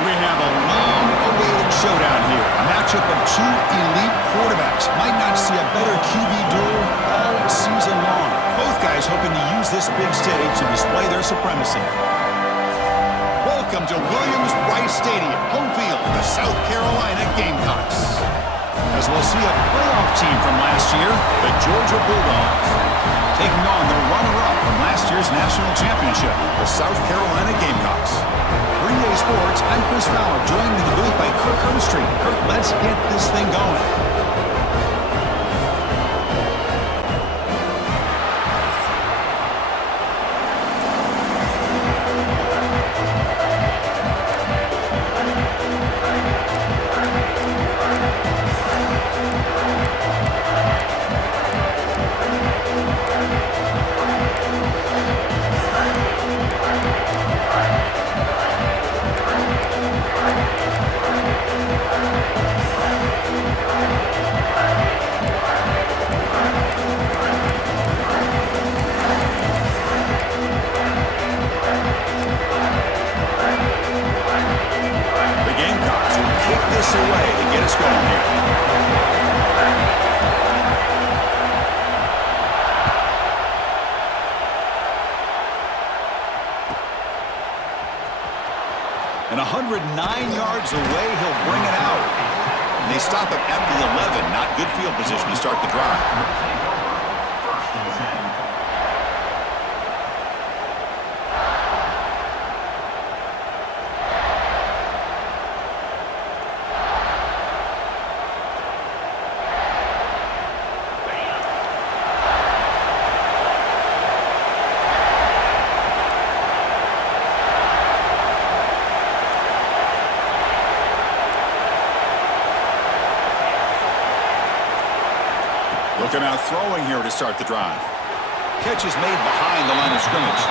We have a long-awaited showdown here. A matchup of two elite quarterbacks. Might not see a better QB duel all season long. Both guys hoping to use this big stage to display their supremacy. Welcome to Williams-Brice Stadium, home field of the South Carolina Gamecocks. As we'll see a playoff team from last year, the Georgia Bulldogs, taking on the runner-up from last year's national championship, the South Carolina Gamecocks. For EA Sports, I'm Chris Fowler, joined in the booth by Kirk Hermstreet. Kirk, let's get this thing going. Away to get us going here. And 109 yards away, he'll bring it out. And they stop him at the 11. Not good field position to start the drive. Looking out throwing here to start the drive. Catch is made behind the line of scrimmage.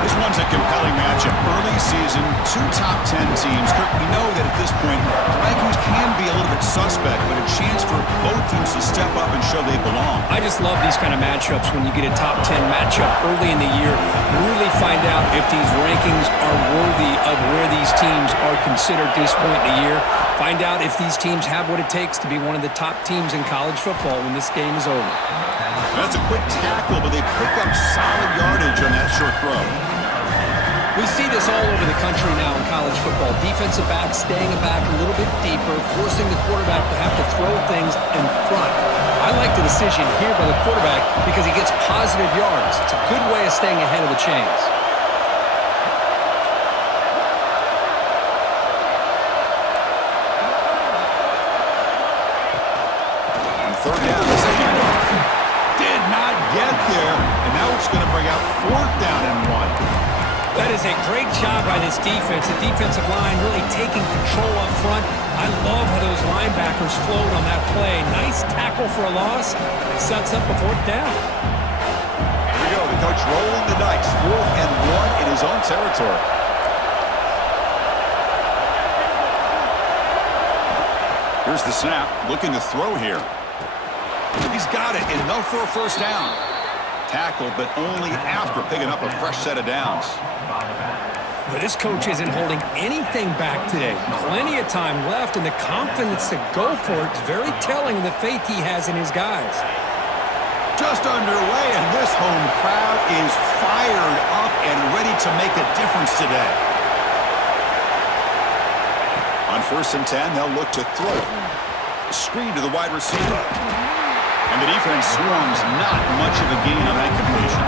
This one's a compelling matchup. Early season, two top 10 teams. Kirk, we know that at this point, the Vikings can be a little bit suspect, but a chance for both teams to step up and show they belong. I just love these kind of matchups when you get a top 10 matchup early in the year. Really find out if these rankings are worthy of where these teams are considered this point in the year. Find out if these teams have what it takes to be one of the top teams in college football when this game is over. That's a quick tackle, but they pick up solid yardage on that short throw. We see this all over the country now in college football. Defensive backs staying back a little bit deeper, forcing the quarterback to have to throw things in front. I like the decision here by the quarterback because he gets positive yards. It's a good way of staying ahead of the chains. Third down, this handoff. Did not get there, and now it's going to bring out fourth down and 1. That is a great job by this defense. The defensive line really taking control up front. I love how those linebackers flowed on that play. Nice tackle for a loss. It sets up a fourth down. Here we go, the coach rolling the dice. 4th and 1 in his own territory. Here's the snap, looking to throw here. He's got it, enough for a first down. Tackled, but only after picking up a fresh set of downs. But this coach isn't holding anything back today. Plenty of time left, and the confidence to go for it is very telling of the faith he has in his guys. Just underway, and this home crowd is fired up and ready to make a difference today. On 1st and 10, they'll look to throw. Screen to the wide receiver. And the defense swarms, not much of a gain on that completion.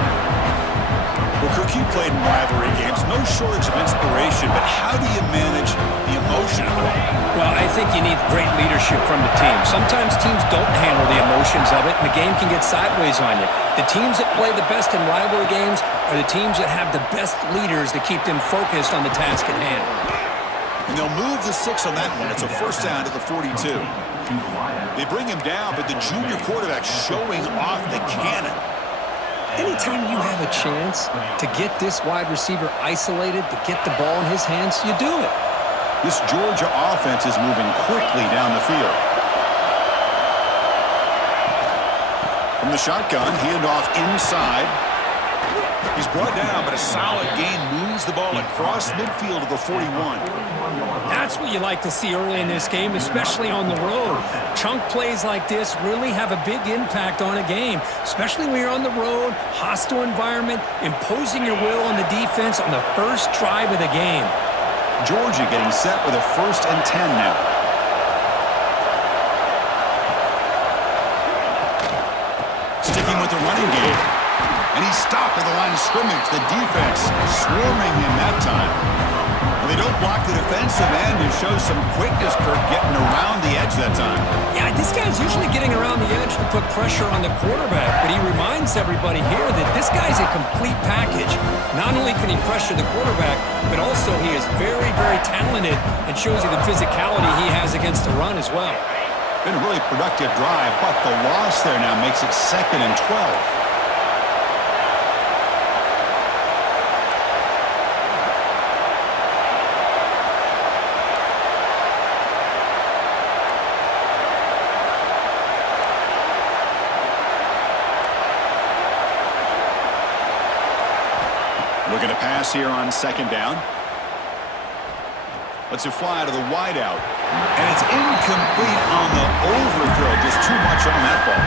Well, Kirk, you played in rivalry games. No shortage of inspiration, but how do you manage the emotion of it all? Well, I think you need great leadership from the team. Sometimes teams don't handle the emotions of it, and the game can get sideways on you. The teams that play the best in rivalry games are the teams that have the best leaders to keep them focused on the task at hand. And they'll move the 6 on that one. It's a first down to the 42. They bring him down, but the junior quarterback showing off the cannon. Anytime you have a chance to get this wide receiver isolated, to get the ball in his hands, you do it. This Georgia offense is moving quickly down the field. From the shotgun, handoff inside. He's brought down, but a solid gain moves the ball across midfield to the 41. That's what you like to see early in this game, especially on the road. Chunk plays like this really have a big impact on a game, especially when you're on the road, hostile environment, imposing your will on the defense on the first drive of the game. Georgia getting set with a 1st and 10 now. Sticking with the running game. And he's stopped at the line of scrimmage. The defense swarming him that time. They don't block the defensive end and show some quickness, Kirk, getting around the edge that time. Yeah, this guy's usually getting around the edge to put pressure on the quarterback, but he reminds everybody here that this guy's a complete package. Not only can he pressure the quarterback, but also he is very, very talented and shows you the physicality he has against the run as well. Been a really productive drive, but the loss there now makes it 2nd and 12. Looking to pass here on 2nd down. Lets it fly to the wideout. And it's incomplete on the overthrow. Just too much on that ball.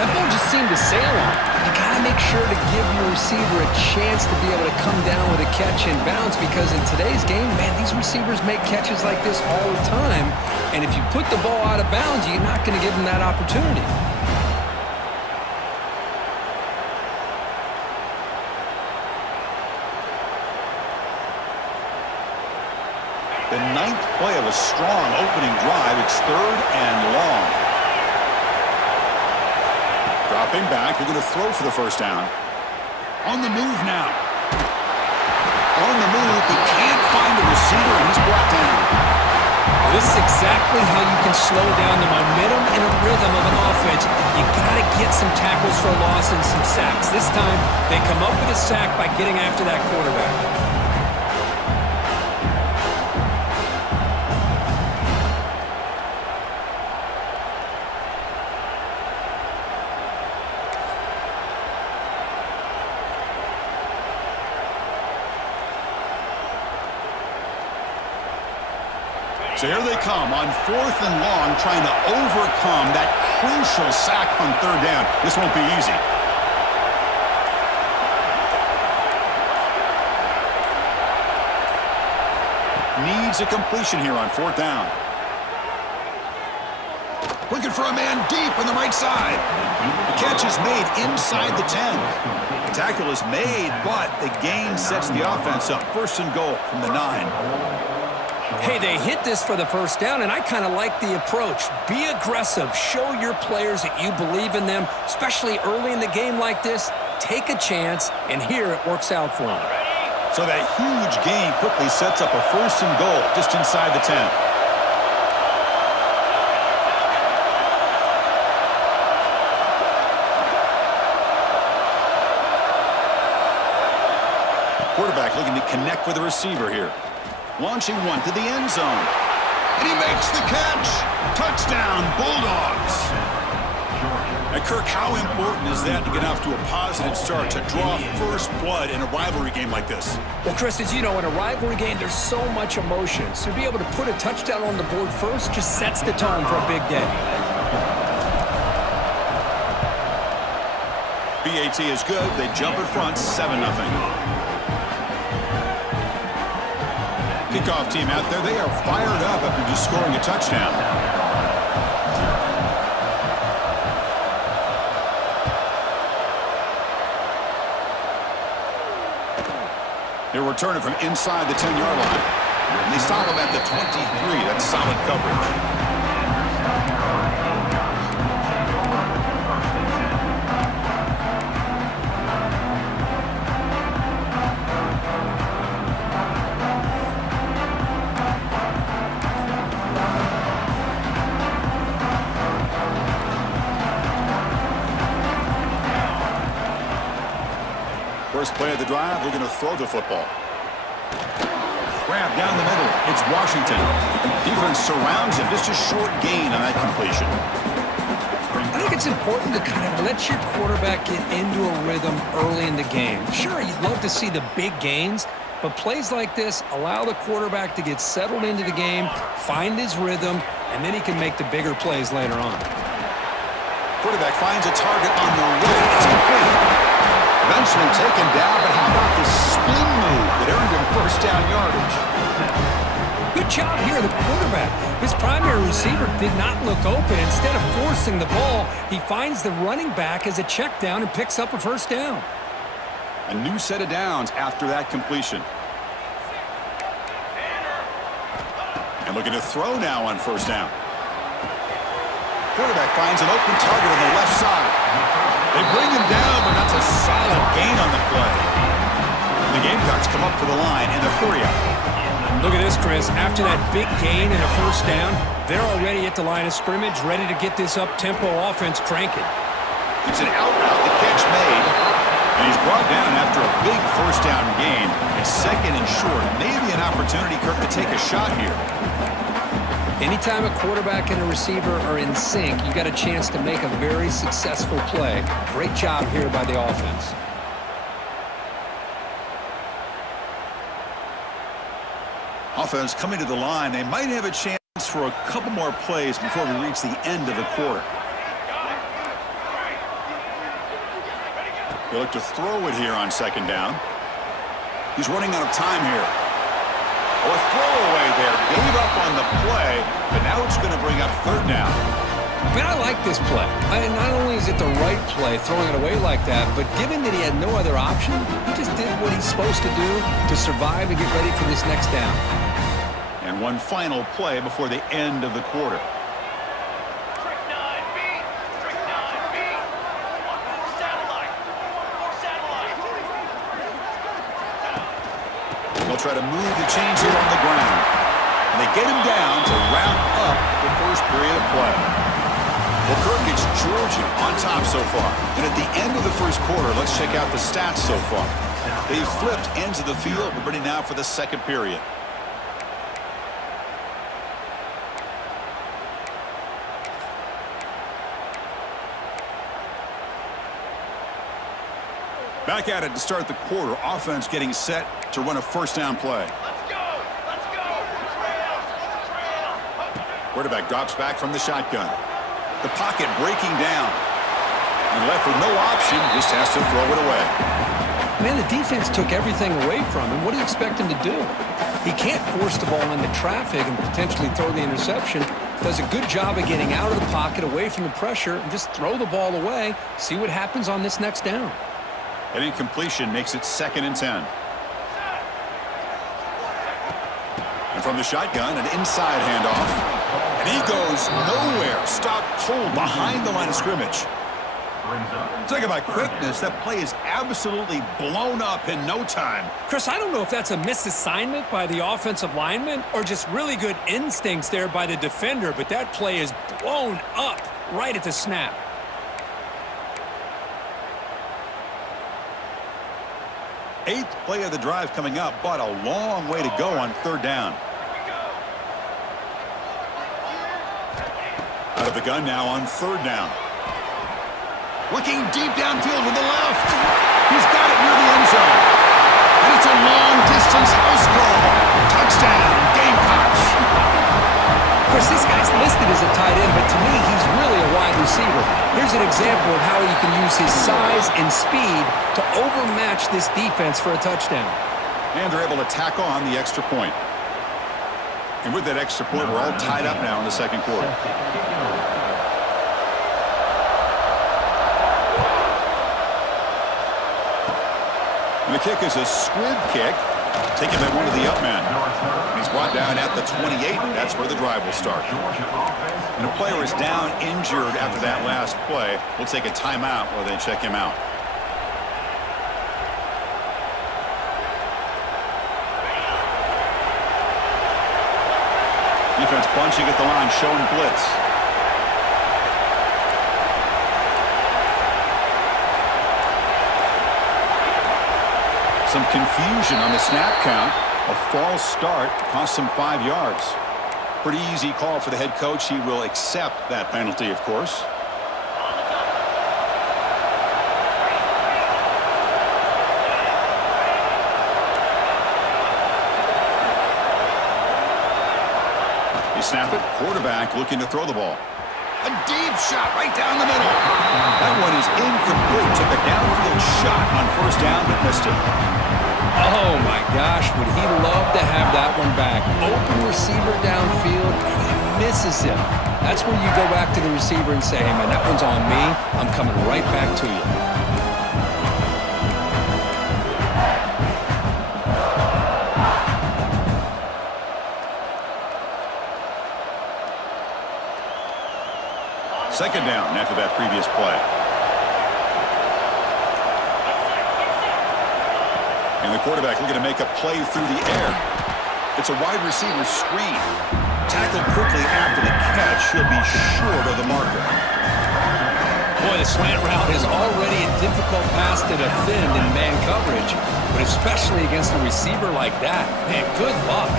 That ball just seemed to sail on. You got to make sure to give your receiver a chance to be able to come down with a catch and bounce, because in today's game, man, these receivers make catches like this all the time. And if you put the ball out of bounds, you're not going to give them that opportunity. The 9th play of a strong opening drive. It's 3rd and long. Dropping back. They're going to throw for the 1st down. On the move now. On the move, but can't find the receiver, and he's brought down. This is exactly how you can slow down the momentum and a rhythm of an offense. You got to get some tackles for a loss and some sacks. This time, they come up with a sack by getting after that quarterback. So here they come on 4th and long, trying to overcome that crucial sack on 3rd down. This won't be easy. Needs a completion here on 4th down. Looking for a man deep on the right side. The catch is made inside the 10. The tackle is made, but the gain sets the offense up. 1st and goal from the 9. Hey, they hit this for the 1st down, and I kind of like the approach. Be aggressive. Show your players that you believe in them, especially early in the game like this. Take a chance, and here it works out for them. So that huge gain quickly sets up a 1st and goal just inside the 10. Quarterback looking to connect with the receiver here. Launching one to the end zone. And he makes the catch. Touchdown, Bulldogs. And Kirk, how important is that to get off to a positive start, to draw first blood in a rivalry game like this? Well, Chris, as you know, in a rivalry game, there's so much emotion. So to be able to put a touchdown on the board first just sets the tone for a big day. BAT is good. They jump in front, 7-0. Kickoff team out there, they are fired up after just scoring a touchdown. They'll return it from inside the 10-yard line. And they stop him at the 23. That's solid coverage. First play of the drive, they're going to throw the football. Grab down the middle. It's Washington. Defense surrounds him. Just a short gain on that completion. I think it's important to kind of let your quarterback get into a rhythm early in the game. Sure, you'd love to see the big gains, but plays like this allow the quarterback to get settled into the game, find his rhythm, and then he can make the bigger plays later on. Quarterback finds a target on the right. It's complete. Eventually taken down, but how about this spin move that earned him first down yardage? Good job here, the quarterback. His primary receiver did not look open. Instead of forcing the ball, he finds the running back as a check down and picks up a first down. A new set of downs after that completion. And looking to throw now on first down. Quarterback finds an open target on the left side. They bring him down, but that's a solid gain on the play. The Gamecocks come up to the line in a hurry-up. Look at this, Chris. After that big gain and a first down, they're already at the line of scrimmage, ready to get this up-tempo offense cranking. It's an out route, the catch made, and he's brought down after a big first down gain. It's second and short. Maybe an opportunity, Kirk, to take a shot here. Anytime a quarterback and a receiver are in sync, you got a chance to make a very successful play. Great job here by the offense. Offense coming to the line. They might have a chance for a couple more plays before we reach the end of the quarter. They look to throw it here on second down. He's running out of time here. Oh, a throwaway there. Gave up on the play, but now it's going to bring up third down. Man, I like this play. Not only is it the right play, throwing it away like that, but given that he had no other option, he just did what he's supposed to do to survive and get ready for this next down. And one final play before the end of the quarter. They'll try to move the chains here on the ground. And they get him down to wrap up the first period of play. Well, Kirk, it's Georgia on top so far. And at the end of the first quarter, let's check out the stats so far. They've flipped ends of the field. We're ready now for the second period. Back at it to start the quarter. Offense getting set to run a first down play. Let's go! Let's go! Trail! Quarterback drops back from the shotgun. The pocket breaking down. And left with no option, just has to throw it away. Man, the defense took everything away from him. What do you expect him to do? He can't force the ball into traffic and potentially throw the interception. Does a good job of getting out of the pocket, away from the pressure, and just throw the ball away. See what happens on this next down. An incompletion makes it 2nd and 10. And from the shotgun, an inside handoff. And he goes nowhere. Stopped cold behind the line of scrimmage. Talk about quickness. That play is absolutely blown up in no time. Chris, I don't know if that's a misassignment by the offensive lineman or just really good instincts there by the defender, but that play is blown up right at the snap. Eighth play of the drive coming up, but a long way to go on third down. Out of the gun now on third down. Looking deep downfield with the left. He's got it near the end zone. And it's a long-distance house call. Touchdown, Gamecocks. Of course, this guy's listed as a tight end, but to me, he's really a wide receiver. Here's an example of how he can use his size and speed to overmatch this defense for a touchdown. And they're able to tack on the extra point. And with that extra point, we're all tied up now in the second quarter. And the kick is a squib kick, taken by one of the up men. And he's brought down at the 28. That's where the drive will start. And a player is down injured after that last play. We'll take a timeout while they check him out. Defense bunching at the line, showing blitz. Some confusion on the snap count. A false start cost him 5 yards. Pretty easy call for the head coach. He will accept that penalty, of course. On the snap it. Quarterback looking to throw the ball. A deep shot right down the middle. That one is incomplete. Took a downfield shot on first down, but missed it. Oh, my gosh. Would he love to have that one back? Open receiver downfield, and he misses him. That's where you go back to the receiver and say, hey, man, that one's on me. I'm coming right back to you. Second down after that previous play. And the quarterback looking to make a play through the air. It's a wide receiver screen. Tackled quickly after the catch. He'll be short of the marker. Boy, the slant route is already a difficult pass to defend in man coverage, but especially against a receiver like that. Man, good luck.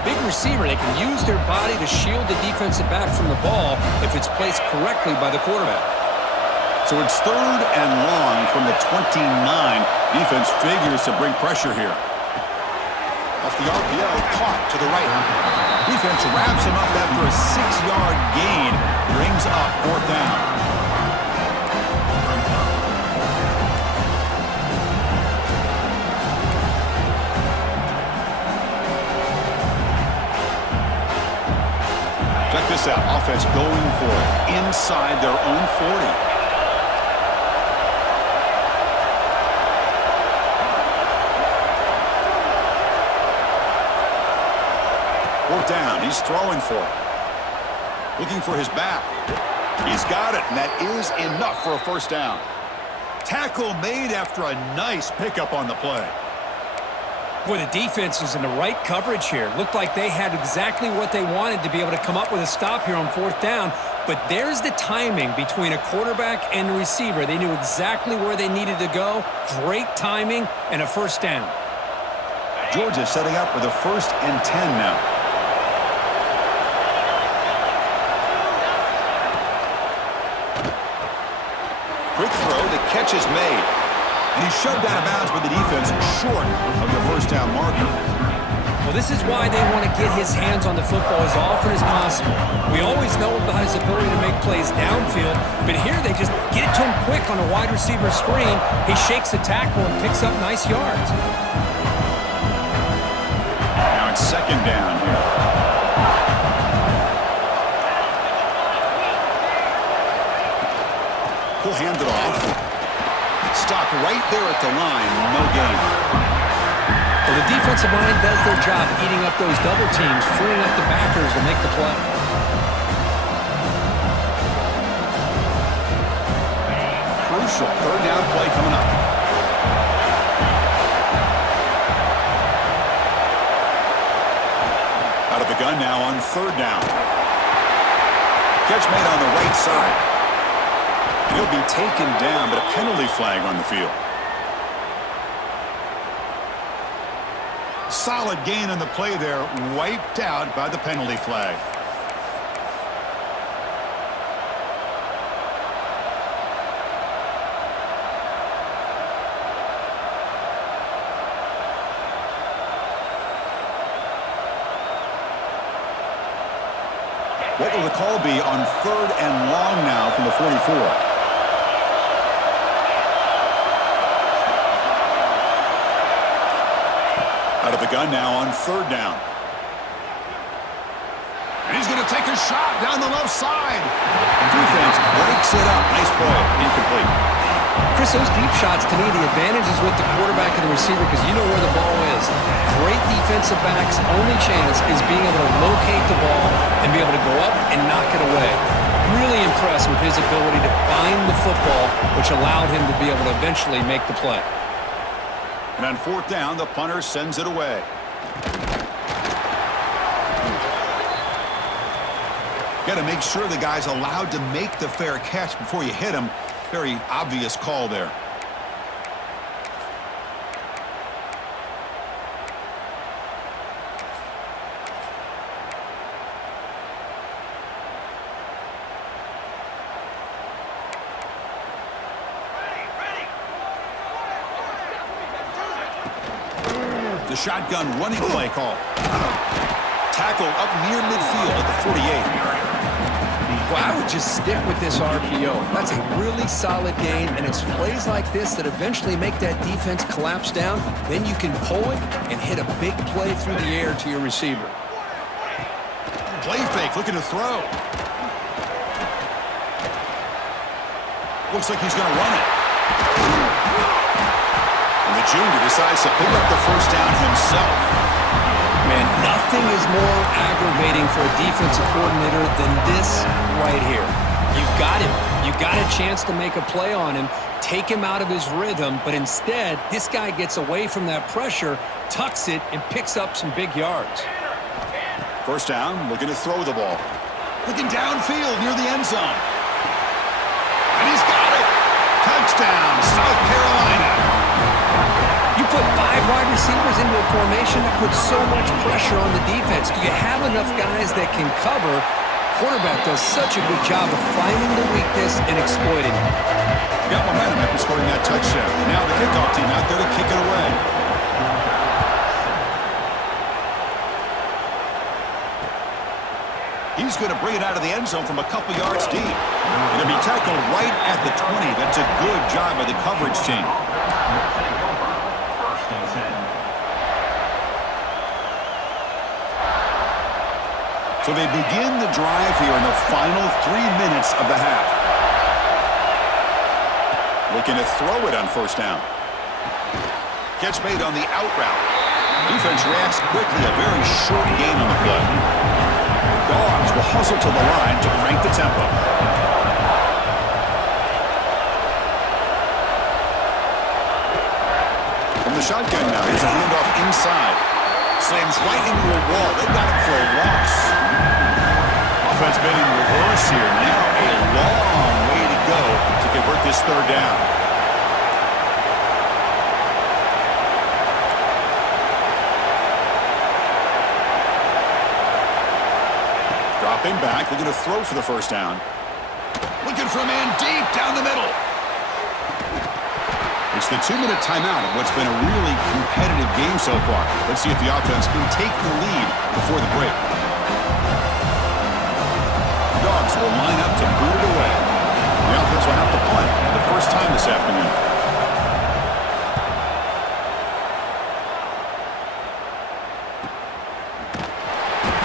Big receiver, they can use their body to shield the defensive back from the ball if it's placed correctly by the quarterback. So it's third and long from the 29. Defense figures to bring pressure here. Off the RPO, caught to the right. Defense wraps him up after a 6-yard gain. Brings up fourth down. Check this out. Offense going for it inside their own 40. Fourth down. He's throwing for it. Looking for his back. He's got it, and that is enough for a first down. Tackle made after a nice pickup on the play. Boy, the defense was in the right coverage here. Looked like they had exactly what they wanted to be able to come up with a stop here on fourth down. But there's the timing between a quarterback and the receiver. They knew exactly where they needed to go. Great timing and a first down. Georgia setting up with a 1st and 10 now. Quick throw. The catch is made. And he's shoved out of bounds by the defense short of the first down marker. Well, this is why they want to get his hands on the football as often as possible. We always know about his ability to make plays downfield, but here they just get it to him quick on a wide receiver screen. He shakes the tackle and picks up nice yards. Now it's second down here. He'll hand it off. Stopped right there at the line. No gain. Well, the defensive line does their job eating up those double teams, freeing up the backers to make the play. Crucial third down play coming up. Out of the gun now on third down. Catch made on the right side. He'll be taken down, but a penalty flag on the field. Solid gain on the play there, wiped out by the penalty flag. What will the call be on third and long now from the 44? Out of the gun now on third down. And he's going to take a shot down the left side. Defense breaks it up. Nice play. Incomplete. Chris, those deep shots, to me, the advantage is with the quarterback and the receiver because you know where the ball is. Great defensive backs' only chance is being able to locate the ball and be able to go up and knock it away. Really impressed with his ability to find the football, which allowed him to be able to eventually make the play. And on fourth down, the punter sends it away. Got to make sure the guy's allowed to make the fair catch before you hit him. Very obvious call there. The shotgun running play call. tackle up near midfield at the 48. Well, I would just stick with this RPO. That's a really solid gain, and it's plays like this that eventually make that defense collapse down. Then you can pull it and hit a big play through the air to your receiver. Play fake, looking to throw. Looks like he's going to run it. And the junior decides to pick up the first down himself. Man, nothing is more aggravating for a defensive coordinator than this right here. You've got him. You've got a chance to make a play on him, take him out of his rhythm, but instead, this guy gets away from that pressure, tucks it, and picks up some big yards. First down, looking to throw the ball. Looking downfield near the end zone. And he's got it. Touchdown, South Carolina. You put 5 wide receivers into a formation that puts so much pressure on the defense. Do you have enough guys that can cover? Quarterback does such a good job of finding the weakness and exploiting it. Got momentum after scoring that touchdown. Now the kickoff team out there to kick it away. He's going to bring it out of the end zone from a couple yards deep. Going to be tackled right at the 20. That's a good job by the coverage team. So they begin the drive here in the final 3 minutes of the half. Looking to throw it on first down. Catch made on the out route. Defense reacts quickly, a very short gain on the play. Dogs will hustle to the line to crank the tempo. From the shotgun now, here's a handoff inside. Slams right into a wall. They got it for a loss. Offense been in reverse here. Now a long way to go to convert this third down. Dropping back, looking to throw for the first down. Looking for a man deep down the middle. It's the 2-minute timeout of what's been a really competitive game so far. Let's see if the offense can take the lead before the break. Dogs will line up to boot it away. The offense will have to punt the first time this afternoon.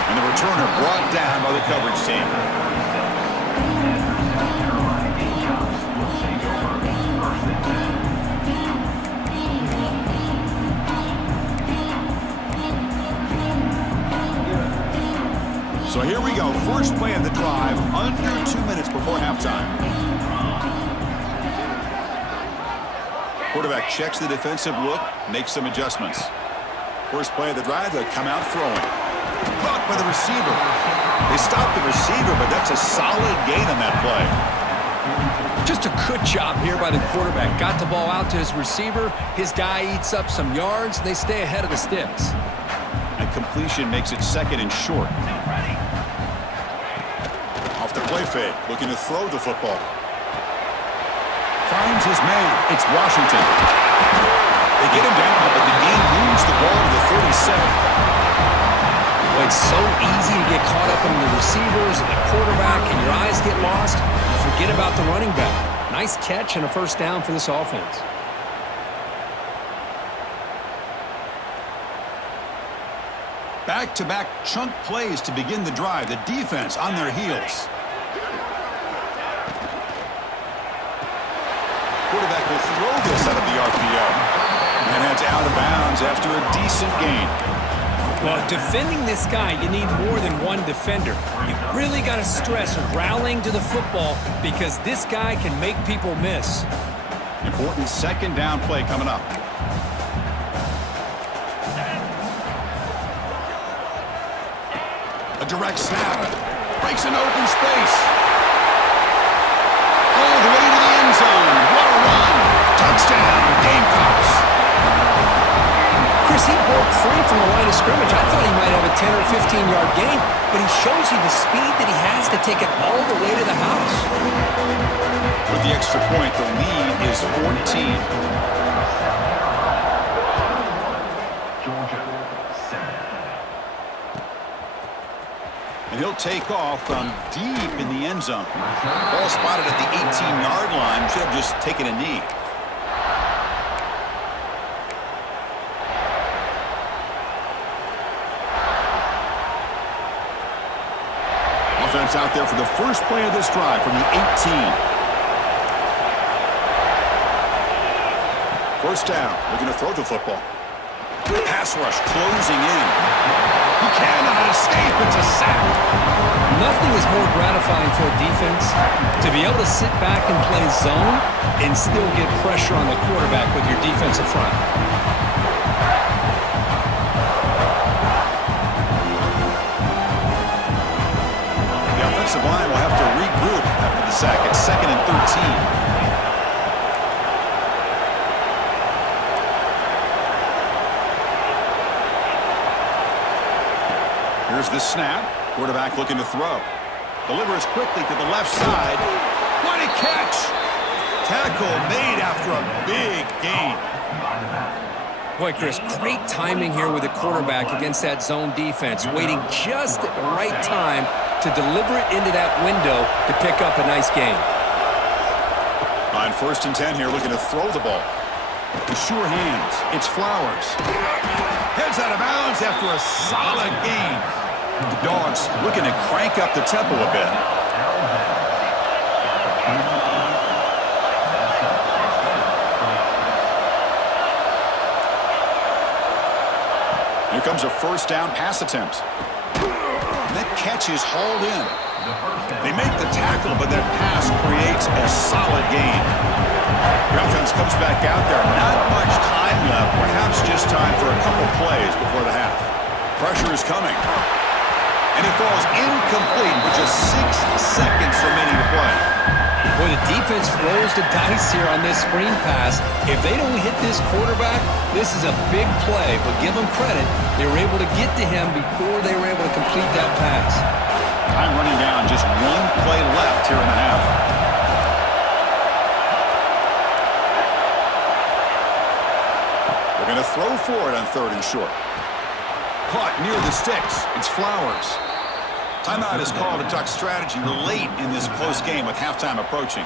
And the returner brought down by the coverage team. So here we go, first play of the drive, under 2 minutes before halftime. Quarterback checks the defensive look, makes some adjustments. First play of the drive, they come out throwing. Caught by the receiver. They stop the receiver, but that's a solid gain on that play. Just a good job here by the quarterback. Got the ball out to his receiver. His guy eats up some yards. They stay ahead of the sticks. And completion makes it second and short. Off the play fake, looking to throw the football. Finds his man. It's Washington. They get him down, but the game moves the ball to the 37. Well, it's so easy to get caught up in the receivers and the quarterback, and your eyes get lost. You forget about the running back. Nice catch and a first down for this offense. Back-to-back chunk plays to begin the drive. The defense on their heels. Quarterback will throw this out of the RPO. And that's out of bounds after a decent gain. Well, defending this guy, you need more than one defender. You really got to stress rallying to the football because this guy can make people miss. Important second down play coming up. A direct snap. Breaks an open space. All the way to the end zone. What a run. Touchdown. Gamecocks. Chris, he broke free from the line of scrimmage. I thought he might have a 10 or 15-yard gain, but he shows you the speed that he has to take it all the way to the house. With the extra point, the lead is 14. And he'll take off from deep in the end zone. Ball spotted at the 18-yard line. Should have just taken a knee. Offense out there for the first play of this drive from the 18. First down, looking to throw the football. Pass rush closing in. He cannot escape. It's a sack. Nothing is more gratifying for a defense to be able to sit back and play zone and still get pressure on the quarterback with your defensive front. The offensive line will have to regroup after the sack. It's 2nd and 13. Here's the snap. Quarterback looking to throw. Delivers quickly to the left side. What a catch! Tackle made after a big gain. Boy, Chris, great timing here with the quarterback against that zone defense, waiting just at the right time to deliver it into that window to pick up a nice gain. On 1st and 10 here, looking to throw the ball. With sure hands, it's Flowers. Heads out of bounds after a solid gain. The Dogs looking to crank up the tempo a bit. Here comes a first down pass attempt. And that catch is hauled in. They make the tackle, but that pass creates a solid gain. The offense comes back out there. Not much time left. Perhaps just time for a couple plays before the half. Pressure is coming. And it falls incomplete with just 6 seconds remaining to play. Boy, the defense rolls the dice here on this screen pass. If they don't hit this quarterback, this is a big play. But give them credit. They were able to get to him before they were able to complete that pass. Time running down. Just 1 play left here in the half. They're going to throw for it on 3rd and short. Caught near the sticks. It's Flowers. Timeout is called to talk strategy late in this close game with halftime approaching.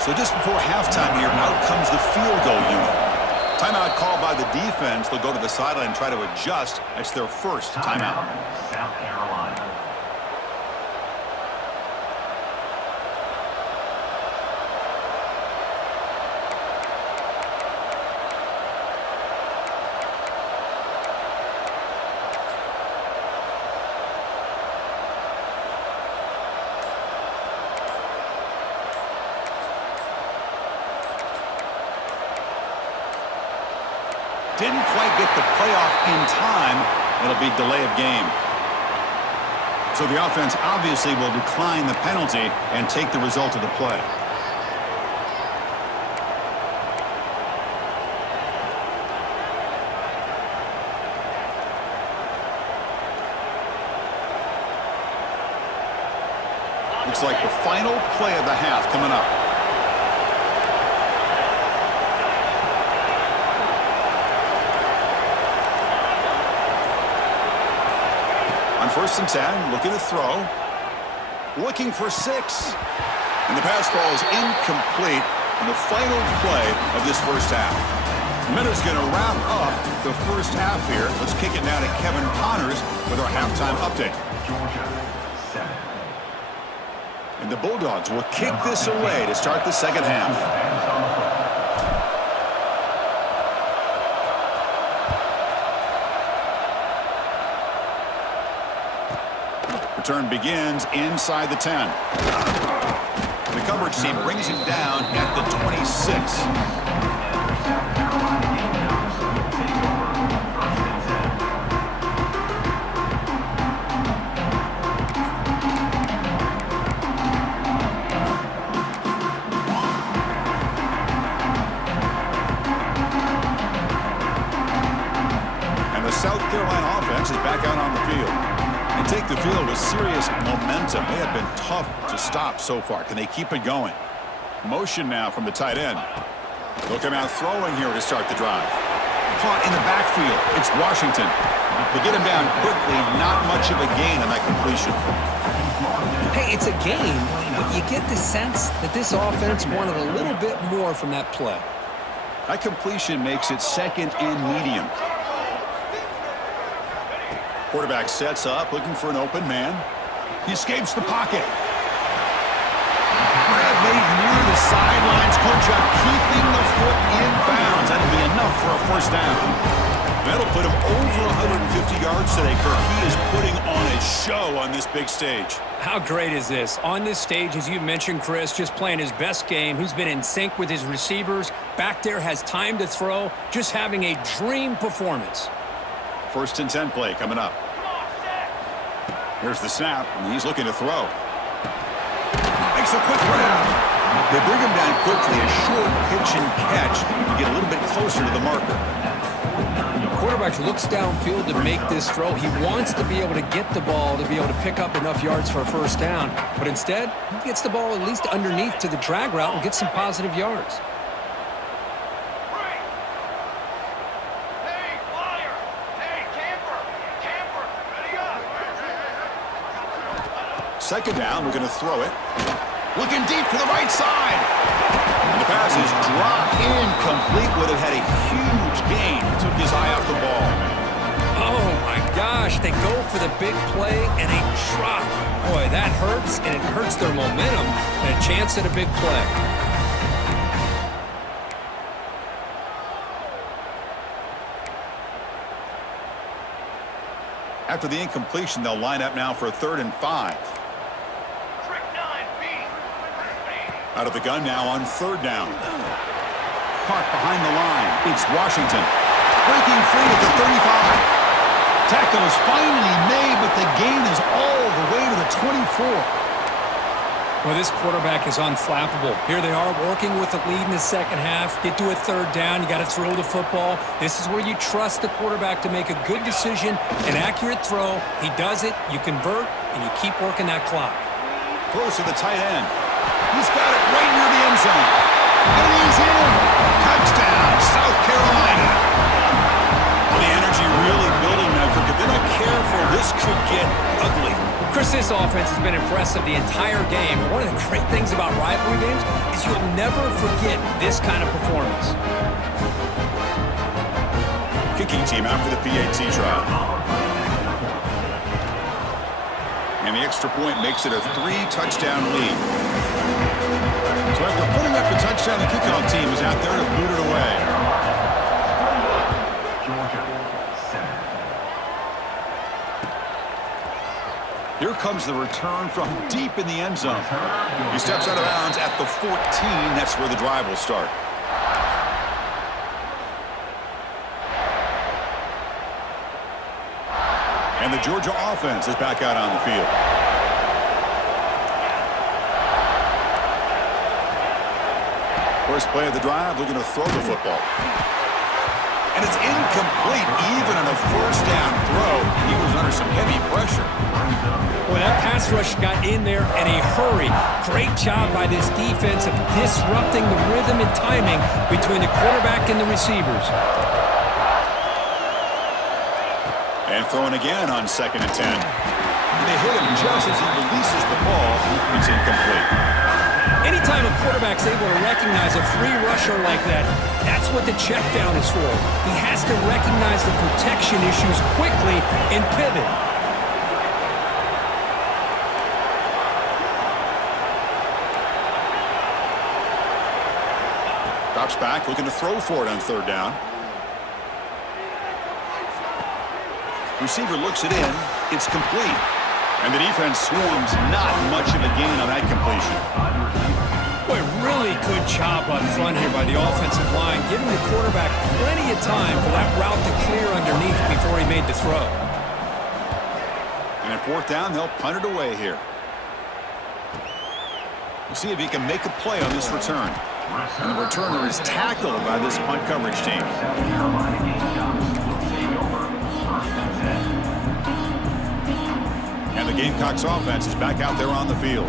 So just before halftime here, out comes the field goal unit. Timeout called by the defense. They'll go to the sideline and try to adjust. That's their first timeout. South Carolina. Didn't quite get the playoff in time. It'll be delay of game. So the offense obviously will decline the penalty and take the result of the play. Looks like the final play of the half coming up. On 1st and 10, looking to throw. Looking for 6. And the pass falls incomplete in the final play of this first half. Minutes going to wrap up the first half here. Let's kick it now to Kevin Connors with our halftime update. Georgia, 7. And the Bulldogs will kick this away to start the second half. Return begins inside the 10. The coverage team brings him down at the 26. And the South Carolina offense is back out on the field. They take the field with serious momentum. They have been tough to stop so far. Can they keep it going? Motion now from the tight end. They'll come out throwing here to start the drive. Caught in the backfield. It's Washington. They get him down quickly. Not much of a gain on that completion. Hey, it's a gain, but you get the sense that this offense wanted a little bit more from that play. That completion makes it second and medium. Quarterback sets up, looking for an open man. He escapes the pocket. Grab made near the sidelines. Coach up, keeping the foot in bounds. That'll be enough for a first down. That'll put him over 150 yards today, Kirk. He is putting on a show on this big stage. How great is this? On this stage, as you mentioned, Chris, just playing his best game. He's been in sync with his receivers. Back there, has time to throw. Just having a dream performance. 1st and 10 play coming up. Here's the snap, and he's looking to throw. Makes a quick grab. They bring him down quickly, a short pitch and catch to get a little bit closer to the marker. Quarterback looks downfield to make this throw. He wants to be able to get the ball to be able to pick up enough yards for a first down. But instead, he gets the ball at least underneath to the drag route and gets some positive yards. Second down, we're going to throw it. Looking deep to the right side. And the pass is dropped incomplete. Would have had a huge gain. Took his eye off the ball. Oh, my gosh. They go for the big play and a drop. Boy, that hurts, and it hurts their momentum and a chance at a big play. After the incompletion, they'll line up now for a 3rd and 5. Out of the gun now on 3rd down. Park behind the line. It's Washington. Breaking free at the 35. Tackle is finally made, but the gain is all the way to the 24. Well, this quarterback is unflappable. Here they are working with the lead in the second half. Get to a 3rd down. You got to throw the football. This is where you trust the quarterback to make a good decision, an accurate throw. He does it. You convert, and you keep working that clock. Close to the tight end. He's got it right near the end zone. And he's in. Touchdown, South Carolina. Well, the energy really building now. If they're not careful, this could get ugly. Chris, this offense has been impressive the entire game. One of the great things about rivalry games is you'll never forget this kind of performance. Kicking team after the PAT trial. And the extra point makes it a 3-touchdown lead. So after putting up the touchdown, the kickoff team is out there to boot it away. Here comes the return from deep in the end zone. He steps out of bounds at the 14. That's where the drive will start. And the Georgia offense is back out on the field. First play of the drive, looking to throw the football. And it's incomplete, even on a 1st down throw. He was under some heavy pressure. Well, that pass rush got in there in a hurry. Great job by this defense of disrupting the rhythm and timing between the quarterback and the receivers. And throwing again on 2nd and 10. And they hit him just as he releases the ball. It's incomplete. Anytime a quarterback's able to recognize a free rusher like that, that's what the check down is for. He has to recognize the protection issues quickly and pivot. Drops back, looking to throw for it on 3rd down. Receiver looks it in. It's complete. And the defense swarms. Not much of a gain on that completion. Boy, really good job up front here by the offensive line, giving the quarterback plenty of time for that route to clear underneath before he made the throw. And at 4th down, they'll punt it away here. We'll see if he can make a play on this return. And the returner is tackled by this punt coverage team. And the Gamecocks offense is back out there on the field.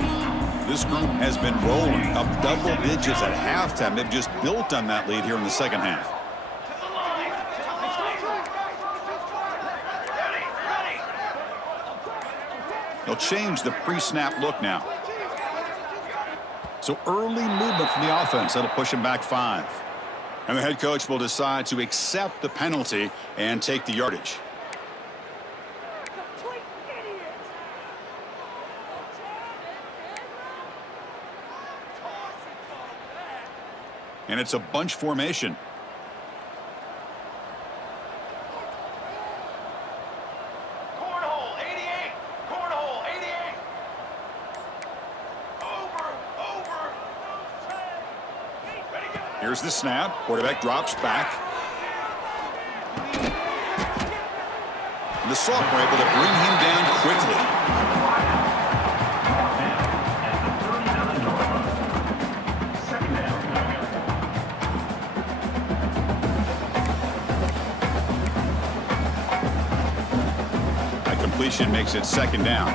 This group has been rolling up double digits at halftime. They've just built on that lead here in the second half. They'll change the pre-snap look now. So early movement from the offense. That'll push him back 5. And the head coach will decide to accept the penalty and take the yardage. And it's a bunch formation. Cornhole, 88. Cornhole, 88. Over. Ready, go. Here's the snap. Quarterback drops back. And the sophomore able to bring him down quickly. Completion makes it second down.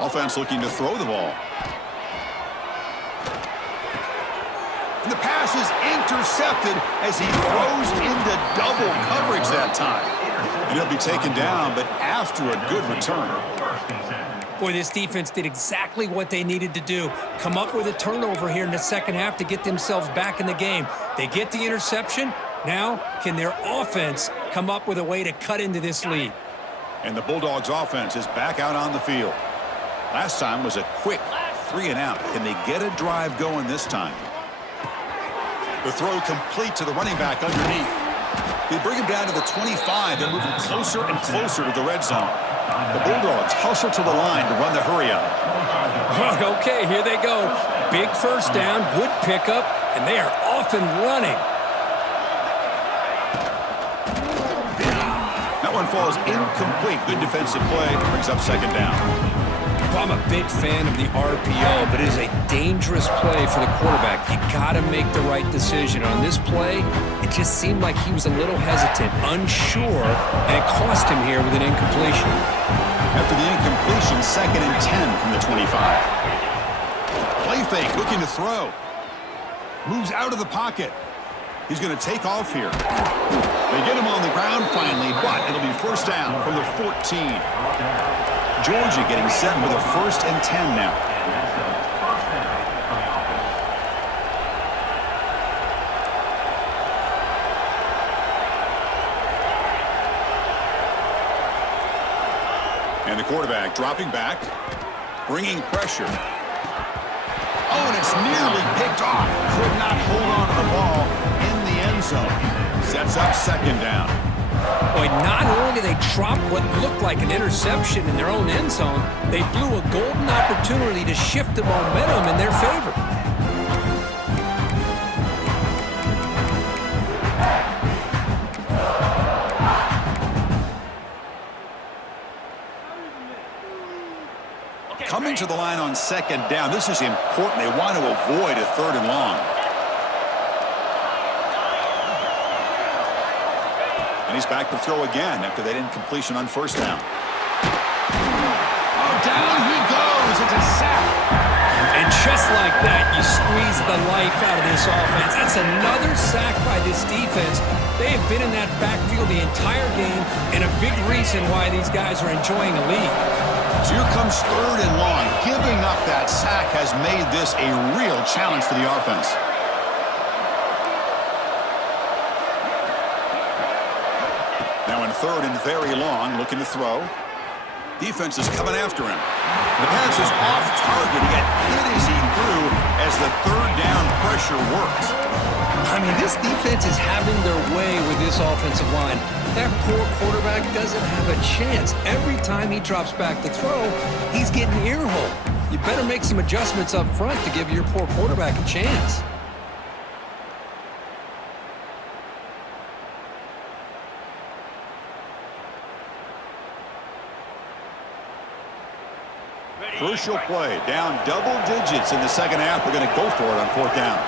Offense looking to throw the ball. And the pass is intercepted as he throws into double coverage that time. And he'll be taken down, but after a good return. Boy, this defense did exactly what they needed to do. Come up with a turnover here in the second half to get themselves back in the game. They get the interception. Now, can their offense come up with a way to cut into this lead? And the Bulldogs offense is back out on the field. Last time was a quick 3-and-out. Can they get a drive going this time? The throw complete to the running back underneath. They bring him down to the 25. They're moving closer and closer to the red zone. The Bulldogs hustle to the line to run the hurry up. Okay, here they go. Big first down, good pickup, and they are off and running. That one falls incomplete. Good defensive play. Brings up second down. I'm a big fan of the RPO, but it is a dangerous play for the quarterback. You got to make the right decision. On this play, it just seemed like he was a little hesitant, unsure, and it cost him here with an incompletion. After the incompletion, 2nd and 10 from the 25. Play fake, looking to throw. Moves out of the pocket. He's going to take off here. They get him on the ground finally, but it'll be first down from the 14. Georgia getting set with a 1st and 10 now. And the quarterback dropping back, bringing pressure. Oh, and it's nearly picked off. Could not hold on to the ball in the end zone. Sets up second down. Boy, not only did they drop what looked like an interception in their own end zone, they blew a golden opportunity to shift the momentum in their favor. Coming to the line on second down. This is important. They want to avoid a 3rd and long. And he's back to throw again after that incompletion on first down. Oh, down he goes. It's a sack. And just like that, you squeeze the life out of this offense. That's another sack by this defense. They have been in that backfield the entire game, and a big reason why these guys are enjoying a lead. So here comes 3rd and long. Giving up that sack has made this a real challenge for the offense. Now in 3rd and very long, looking to throw. Defense is coming after him. The pass is off target. He got hit as he threw as the 3rd down pressure works. I mean, this defense is having their way with this offensive line. That poor quarterback doesn't have a chance. Every time he drops back to throw, he's getting earholed. You better make some adjustments up front to give your poor quarterback a chance. Crucial play. Down double digits in the second half. They're going to go for it on 4th down.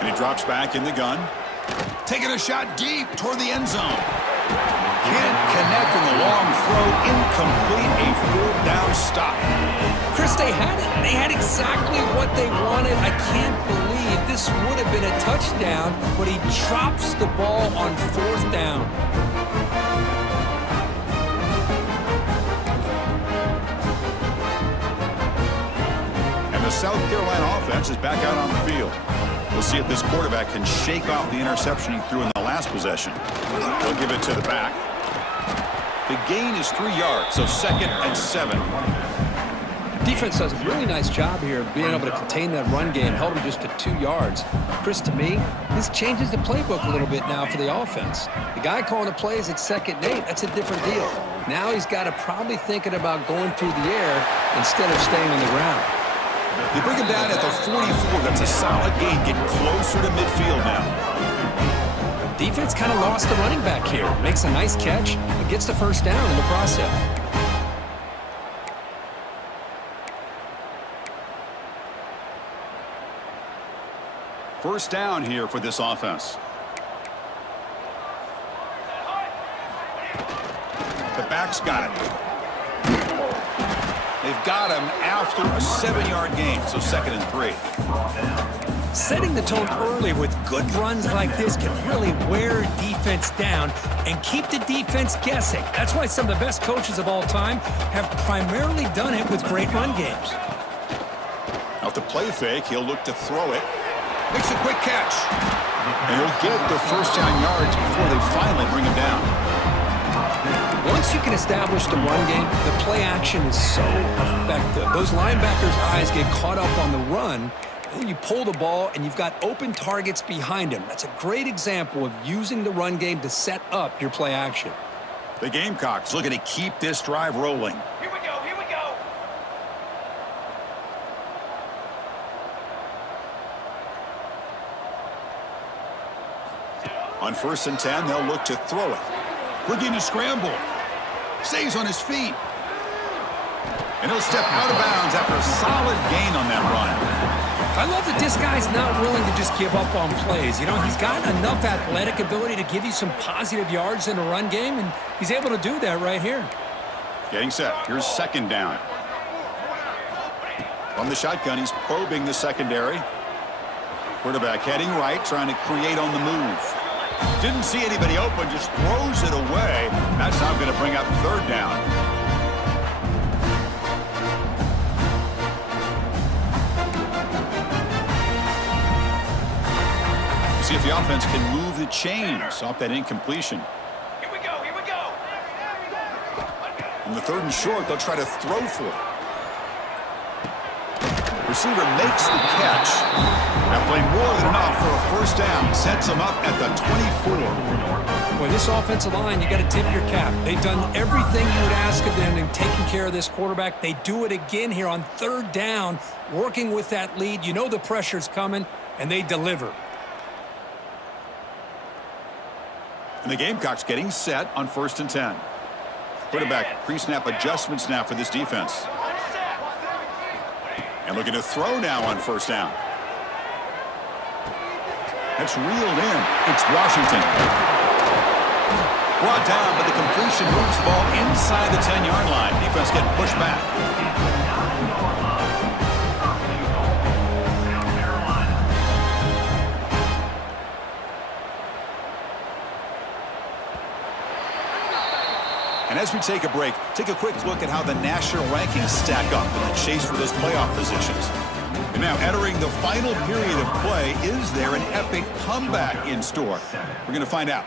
And he drops back in the gun. Taking a shot deep toward the end zone. Can't connect in the long throw. Incomplete. A fourth down stop. Chris, they had it. They had exactly what they wanted. I can't believe this would have been a touchdown, but he drops the ball on fourth down. And the South Carolina offense is back out on the field. We'll see if this quarterback can shake off the interception he threw in the last possession. They'll give it to the back. The gain is 3 yards, so 2nd and 7. Defense does a really nice job here of being able to contain that run game, held him just to 2 yards. Chris, to me, this changes the playbook a little bit now for the offense. The guy calling the plays at 2nd and 8, that's a different deal. Now he's got to probably thinking about going through the air instead of staying on the ground. They bring him down at the 44. That's a solid gain. Getting closer to midfield now. Defense kind of lost the running back here. Makes a nice catch and gets the first down in the process. First down here for this offense. The back's got it. They've got him after a 7-yard gain, so 2nd and 3. Setting the tone early with good runs like this can really wear a defense down and keep the defense guessing. That's why some of the best coaches of all time have primarily done it with great run games. Off the play fake, he'll look to throw it. Makes a quick catch. And he'll get the first down yards before they finally bring him down. Once you can establish the run game, the play action is so effective. Those linebackers' eyes get caught up on the run, and then you pull the ball, and you've got open targets behind him. That's a great example of using the run game to set up your play action. The Gamecocks looking to keep this drive rolling. Here we go, here we go. On 1st and 10, they'll look to throw it. Looking to scramble. Stays on his feet. And he'll step out of bounds after a solid gain on that run. I love that this guy's not willing to just give up on plays. You know, he's got enough athletic ability to give you some positive yards in a run game, and he's able to do that right here. Getting set. Here's 2nd down. From the shotgun, he's probing the secondary. Quarterback heading right, trying to create on the move. Didn't see anybody open, just throws it away. That's now going to bring up 3rd down. See if the offense can move the chains off that incompletion. Here we go, here we go. On the 3rd and short, they'll try to throw for it. Receiver makes the catch. That played more than enough for a first down. Sets him up at the 24. Boy, this offensive line, you got to tip your cap. They've done everything you would ask of them in taking care of this quarterback. They do it again here on 3rd down, working with that lead. You know the pressure's coming, and they deliver. And the Gamecocks getting set on 1st and 10. Quarterback pre-snap adjustments now for this defense. And looking to throw now on 1st down. That's reeled in. It's Washington. Brought down, but the completion moves the ball inside the 10-yard line. Defense getting pushed back. And as we take a break, take a quick look at how the national rankings stack up in the chase for those playoff positions. And now entering the final period of play, is there an epic comeback in store? We're going to find out.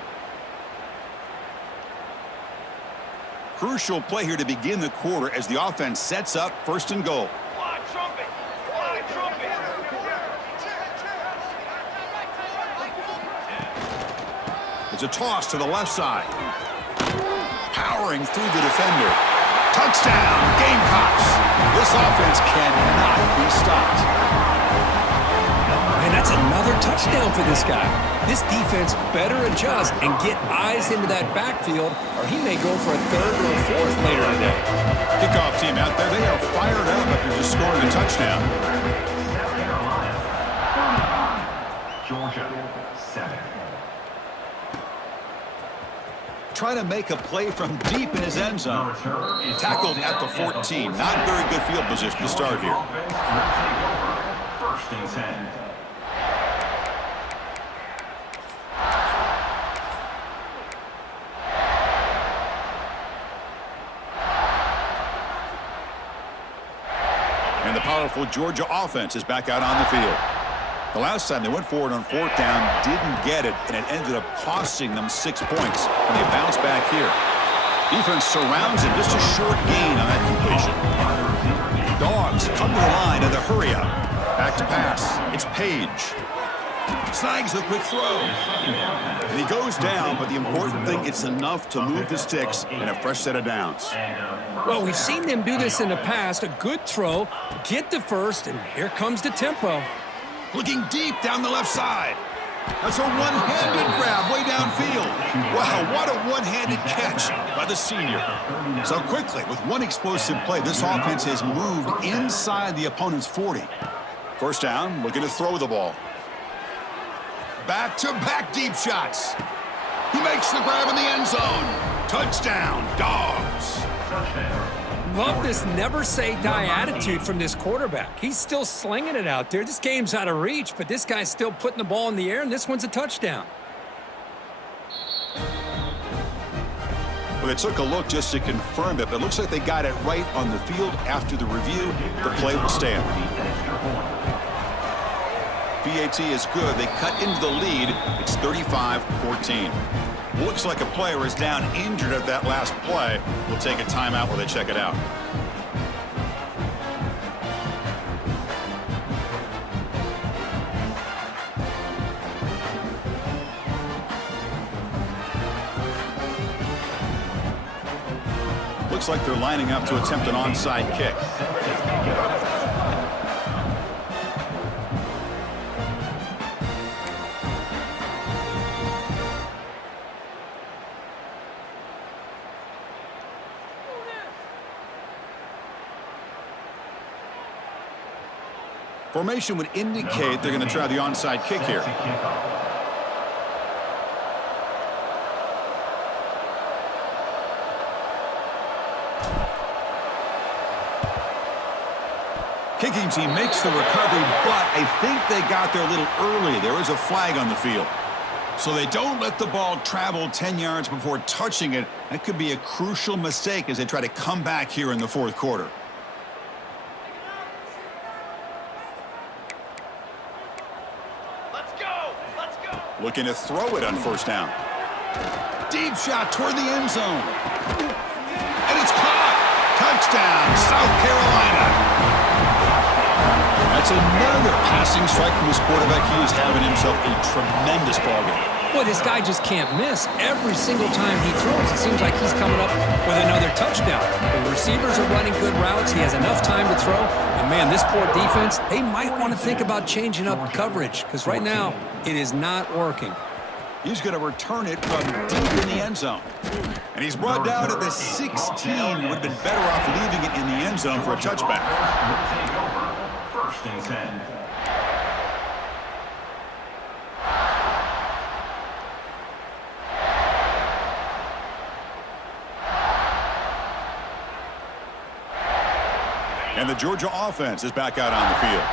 Crucial play here to begin the quarter as the offense sets up 1st and goal. Fly trumpet, fly trumpet. It's a toss to the left side. Powering through the defender. Touchdown, Gamecocks. This offense cannot be stopped. And that's another touchdown for this guy. This defense better adjust and get eyes into that backfield, or he may go for a 3rd or a 4th later today. Kickoff team out there. They are fired up after just scoring a touchdown. Georgia, 7. trying to make a play from deep in his end zone. Tackled at the 14. Not very good field position to start here. First and 10. And the powerful Georgia offense is back out on the field. The last time they went forward on fourth down, didn't get it, and it ended up costing them 6 points. And they bounce back here. Defense surrounds him. Just a short gain on that completion. Dogs come to the line and they hurry up. Back to pass. It's Page. Snags a quick throw. And he goes down, but the important thing, it's enough to move the sticks in a fresh set of downs. Well, we've seen them do this in the past. A good throw, get the first, and here comes the tempo. Looking deep down the left side. That's a one-handed grab way downfield. Wow, what a one-handed catch by the senior. So quickly, with one explosive play, this offense has moved inside the opponent's 40. First down, looking to throw the ball. Back-to-back deep shots. He makes the grab in the end zone. Touchdown, Dogs. Love this never-say-die attitude from this quarterback. He's still slinging it out there. This game's out of reach, but this guy's still putting the ball in the air, and this one's a touchdown. Well, they took a look just to confirm it, but it looks like they got it right on the field after the review. The play will stand. PAT is good. They cut into the lead. It's 35-14. Looks like a player is down injured at that last play. We'll take a timeout while they check it out. Looks like they're lining up to attempt an onside kick. Formation would indicate they're going to try the onside kick here. Kicking team makes the recovery, but I think they got there a little early. There is a flag on the field. So they don't let the ball travel 10 yards before touching it. That could be a crucial mistake as they try to come back here in the fourth quarter. Looking to throw it on first down. Deep shot toward the end zone. And it's caught. Touchdown, South Carolina. That's another passing strike from this quarterback. He is having himself a tremendous ballgame. Boy, this guy just can't miss. Every single time he throws, it seems like he's coming up with another touchdown. The receivers are running good routes. He has enough time to throw. And, man, this poor defense, they might want to think about changing up coverage because right now it is not working. He's going to return it from deep in the end zone. And he's brought down at the 16. Would have been better off leaving it in the end zone for a touchback. First and 10. And the Georgia offense is back out on the field.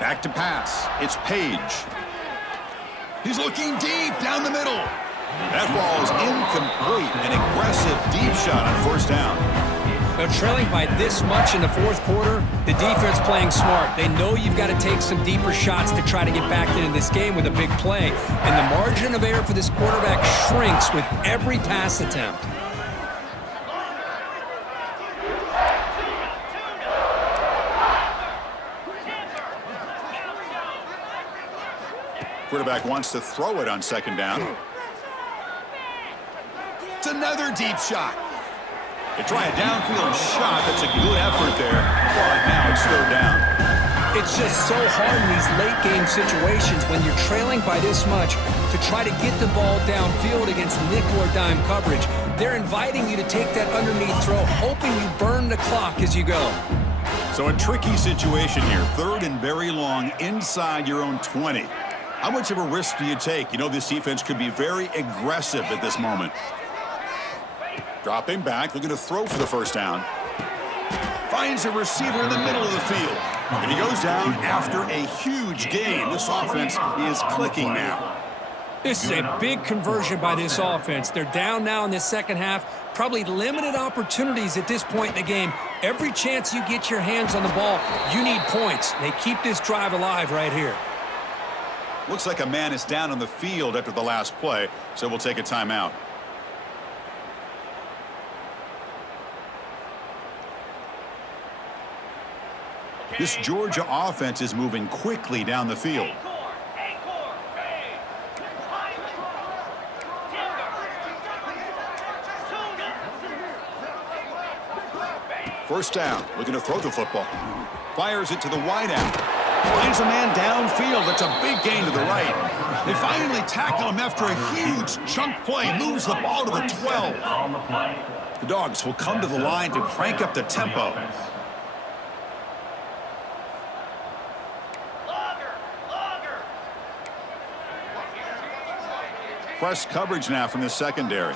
Back to pass. It's Page. He's looking deep down the middle. That ball is incomplete. An aggressive deep shot on first down. Now, trailing by this much in the fourth quarter, the defense playing smart. They know you've got to take some deeper shots to try to get back into this game with a big play. And the margin of error for this quarterback shrinks with every pass attempt. Quarterback wants to throw it on second down. It's another deep shot. They try a downfield shot. That's a good effort there. But now it's third down. It's just so hard in these late-game situations when you're trailing by this much to try to get the ball downfield against nickel or dime coverage. They're inviting you to take that underneath throw, hoping you burn the clock as you go. So a tricky situation here. Third and very long inside your own 20. How much of a risk do you take? You know this defense could be very aggressive at this moment. Dropping back, looking to throw for the first down. Finds a receiver in the middle of the field. And he goes down after a huge gain. This offense is clicking now. This is a big conversion by this offense. They're down now in the second half. Probably limited opportunities at this point in the game. Every chance you get your hands on the ball, you need points. They keep this drive alive right here. Looks like a man is down on the field after the last play, so we'll take a timeout. This Georgia offense is moving quickly down the field. First down, looking to throw the football. Fires it to the wideout. Finds a man downfield. That's a big gain to the right. They finally tackle him after a huge chunk play. Moves the ball to the 12. The Dogs will come to the line to crank up the tempo. Press coverage now from the secondary.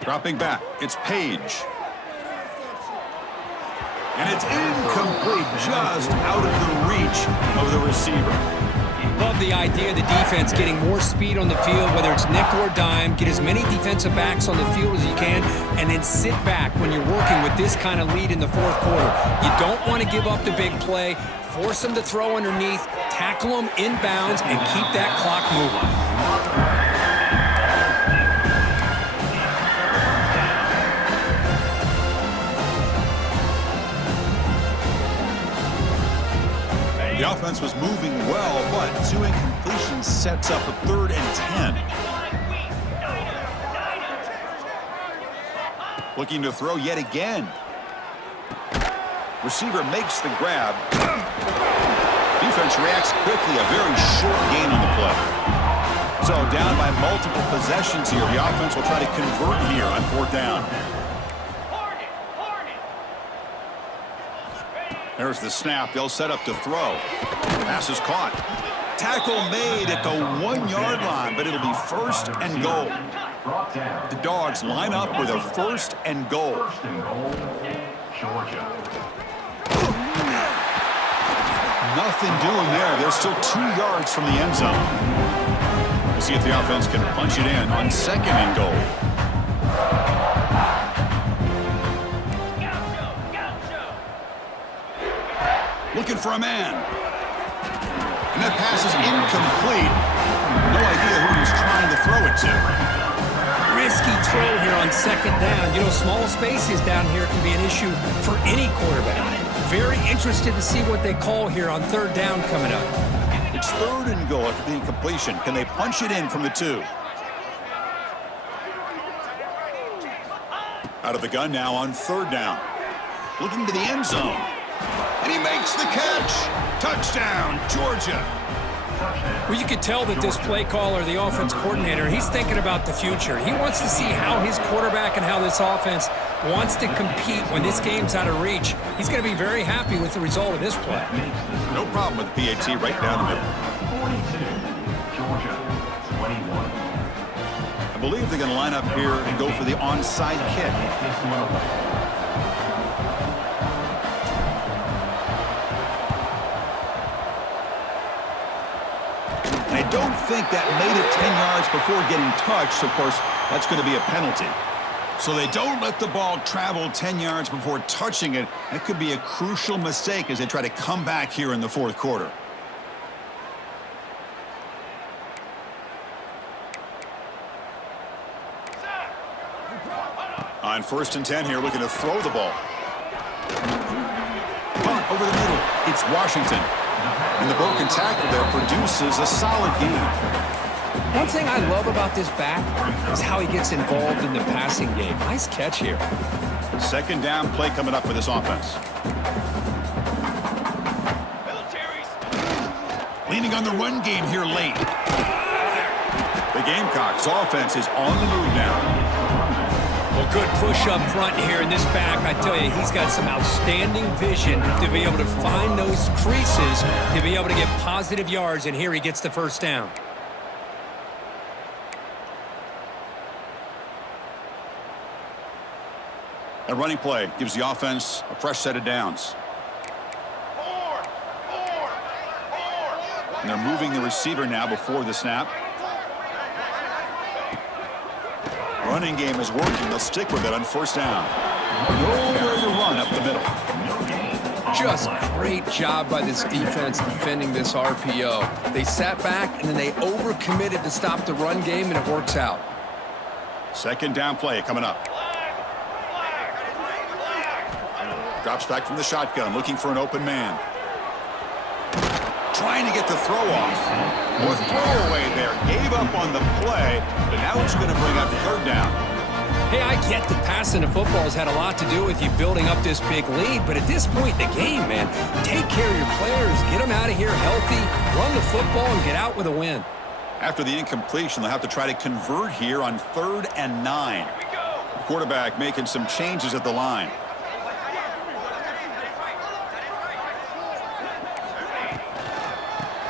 Dropping back, it's Page. And it's incomplete, just out of the reach of the receiver. Love the idea of the defense getting more speed on the field, whether it's nickel or dime. Get as many defensive backs on the field as you can, and then sit back when you're working with this kind of lead in the fourth quarter. You don't want to give up the big play. Force them to throw underneath, tackle them inbounds, and keep that clock moving. The offense was moving well, but two incompletions sets up a 3rd and 10. Looking to throw yet again. Receiver makes the grab. Defense reacts quickly, a very short gain on the play. So down by multiple possessions here. The offense will try to convert here on 4th down. There's the snap. They'll set up to throw. Pass is caught. Tackle made at the 1-yard line, but it'll be 1st and goal. The Dogs line up with a 1st and goal. Georgia. Nothing doing there. They're still 2 yards from the end zone. We'll see if the offense can punch it in on 2nd and goal. Looking for a man. And that pass is incomplete. No idea who he's trying to throw it to. Risky throw here on 2nd down. You know, small spaces down here can be an issue for any quarterback. Very interested to see what they call here on 3rd down coming up. It's 3rd and goal after the incompletion. Can they punch it in from the 2? Out of the gun now on 3rd down. Looking to the end zone. And he makes the catch. Touchdown, Georgia. Well, you could tell that this play caller, the offense coordinator, he's thinking about the future. He wants to see how his quarterback and how this offense wants to compete when this game's out of reach. He's going to be very happy with the result of this play. No problem with the PAT right down the middle. 42, Georgia, 21. I believe they're going to line up here and go for the onside kick. I don't think that made it 10 yards before getting touched. Of course, that's going to be a penalty. So they don't let the ball travel 10 yards before touching it. That could be a crucial mistake as they try to come back here in the 4th quarter. On 1st and 10 here, looking to throw the ball. Punt over the middle. It's Washington. And the broken tackle there produces a solid gain. One thing I love about this back is how he gets involved in the passing game. Nice catch here. 2nd down play coming up for this offense. Leaning on the run game here late. The Gamecocks offense is on the move now. Well, good push up front here in this back. I tell you, he's got some outstanding vision to be able to find those creases, to be able to get positive yards, and here he gets the first down. A running play gives the offense a fresh set of downs. And they're moving the receiver now before the snap. Running game is working. They'll stick with it on first down. Nowhere to run up the middle. Just great job by this defense defending this RPO. They sat back, and then they overcommitted to stop the run game, and it works out. Second down play coming up. Drops back from the shotgun, looking for an open man. Trying to get the throw off. Or throwaway there. Gave up on the play, but now it's going to bring up third down. Hey, I get that passing the football has had a lot to do with you building up this big lead, but at this point in the game, man, take care of your players, get them out of here healthy, run the football, and get out with a win. After the incompletion, they'll have to try to convert here on 3rd and 9. The quarterback making some changes at the line.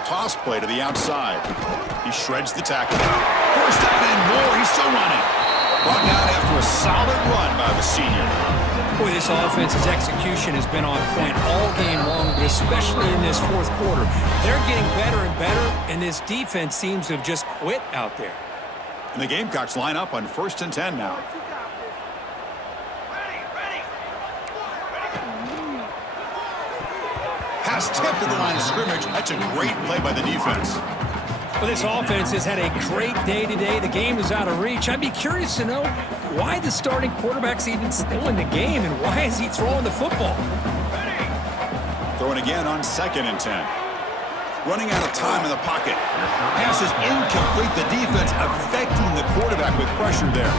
Toss play to the outside. He shreds the tackle. First down and more. He's still running. Brought down after a solid run by the senior. Boy, this offense's execution has been on point all game long, but especially in this fourth quarter. They're getting better and better, and this defense seems to have just quit out there. And the Gamecocks line up on 1st and 10 now. Pass tip to the line of scrimmage. That's a great play by the defense. Well, this offense has had a great day today. The game is out of reach. I'd be curious to know why the starting quarterback's even still in the game, and why is he throwing the football? Throwing again on 2nd and 10. Running out of time in the pocket. Pass is incomplete. The defense affecting the quarterback with pressure there.